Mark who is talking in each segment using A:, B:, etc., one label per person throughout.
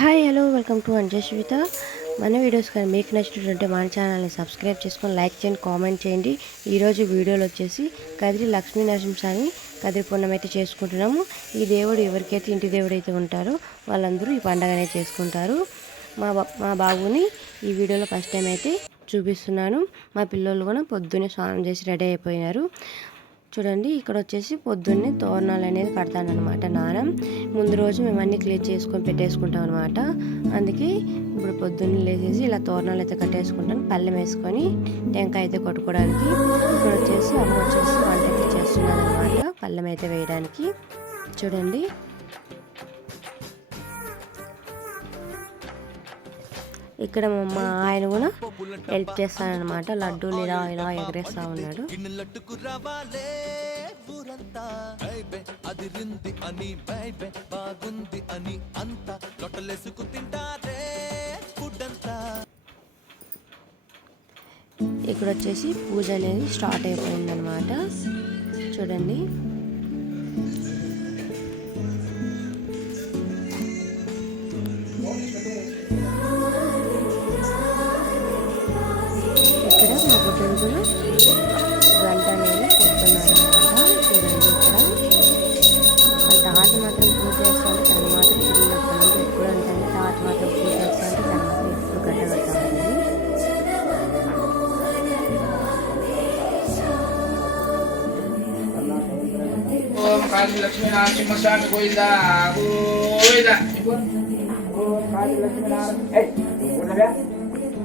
A: Hi hello welcome to Anjashvitha మన videos కానీ మీకు నచ్చినటువంటి మన ఛానల్ని సబ్స్క్రైబ్ చేసుకొని లైక్ చేయండి కామెంట్ చేయండి. ఈరోజు వీడియోలో వచ్చేసి కదిరి లక్ష్మీ నరసింహస్వామి కదిరి పూర్ణం అయితే చేసుకుంటున్నాము. ఈ దేవుడు ఎవరికైతే ఇంటి దేవుడు అయితే ఉంటారో వాళ్ళందరూ ఈ పండగనే చేసుకుంటారు. మా మా బాబుని ఈ వీడియోలో ఫస్ట్ టైం అయితే చూపిస్తున్నాను. మా పిల్లలు కూడా పొద్దున్నే స్నానం చేసి రెడీ అయిపోయినారు. చూడండి ఇక్కడ వచ్చేసి పొద్దున్నే తోరణాలు అనేది కడతానమాట నారం ముందు రోజు మేము అన్నీ క్లీన్ చేసుకొని పెట్టేసుకుంటాం అనమాట అందుకే ఇప్పుడు పొద్దున్నే లేచేసి ఇలా తోరణాలు అయితే కట్టేసుకుంటాను. పళ్ళెం వేసుకొని టెంకాయ అయితే కొట్టుకోవడానికి ఇక్కడ వచ్చేసి అమ్మ వచ్చేసి వంట అయితే చేస్తున్నాను అనమాట పళ్ళెం అయితే వేయడానికి. చూడండి. ఇక్కడ మా ఆయన కూడా హెల్ప్ చేస్తాడనమాట లడ్డూలు ఇలా ఇలా ఎగరేస్తా ఉన్నాడు.
B: అది అంతా ఫుడ్ అంతా
A: ఇక్కడ వచ్చేసి పూజ అనేది స్టార్ట్ అయిపోయింది అనమాట చూడండి. ఇక్కడ మా బుడ్డలు కూడా గంట అనేది కొడుతున్నారు అనమాట చూడండి ఇక్కడ వాళ్ళ తాత మాత్రం పూజ చేస్తాను తను మాత్రం చిన్నప్పటి నుంచి ఎప్పుడు అంటాను తాత మాత్రం పూజ చేస్తాను తను మాత్రం ఎప్పుడు గడ్డ కడతామని
C: ఓం కాళీ లక్ష్మీ నరసింహస్వామి గోవిందా గోవిందా ఓం కాళీ లక్ష్మీ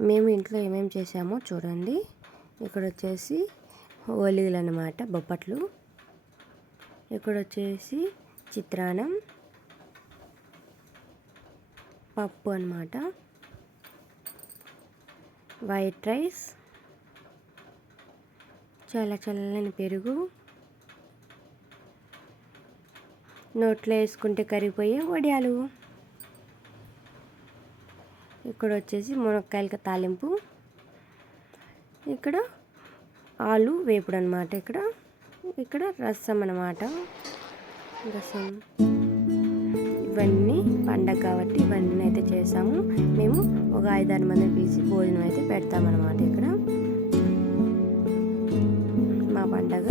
A: మేము ఇంట్లో ఏమేమి చేసామో చూడండి. ఇక్కడ వచ్చేసి ఓలీలు అనమాట బొప్పట్లు. ఇక్కడ వచ్చేసి చిత్రాన్నం పప్పు అనమాట వైట్ రైస్ చల్ల చల్లని పెరుగు. నోట్లో వేసుకుంటే కరిగిపోయే వడియాలు. ఇక్కడ వచ్చేసి మునక్కాయలకి తాలింపు. ఇక్కడ ఆలు వేపుడు అనమాట ఇక్కడ. ఇక్కడ రసం అనమాట రసం. ఇవన్నీ పండగ కాబట్టి ఇవన్నీ అయితే చేసాము. మేము ఒక ఐదారు మంది పీసి భోజనం అయితే పెడతామన్నమాట ఇక్కడ. మా పండగ.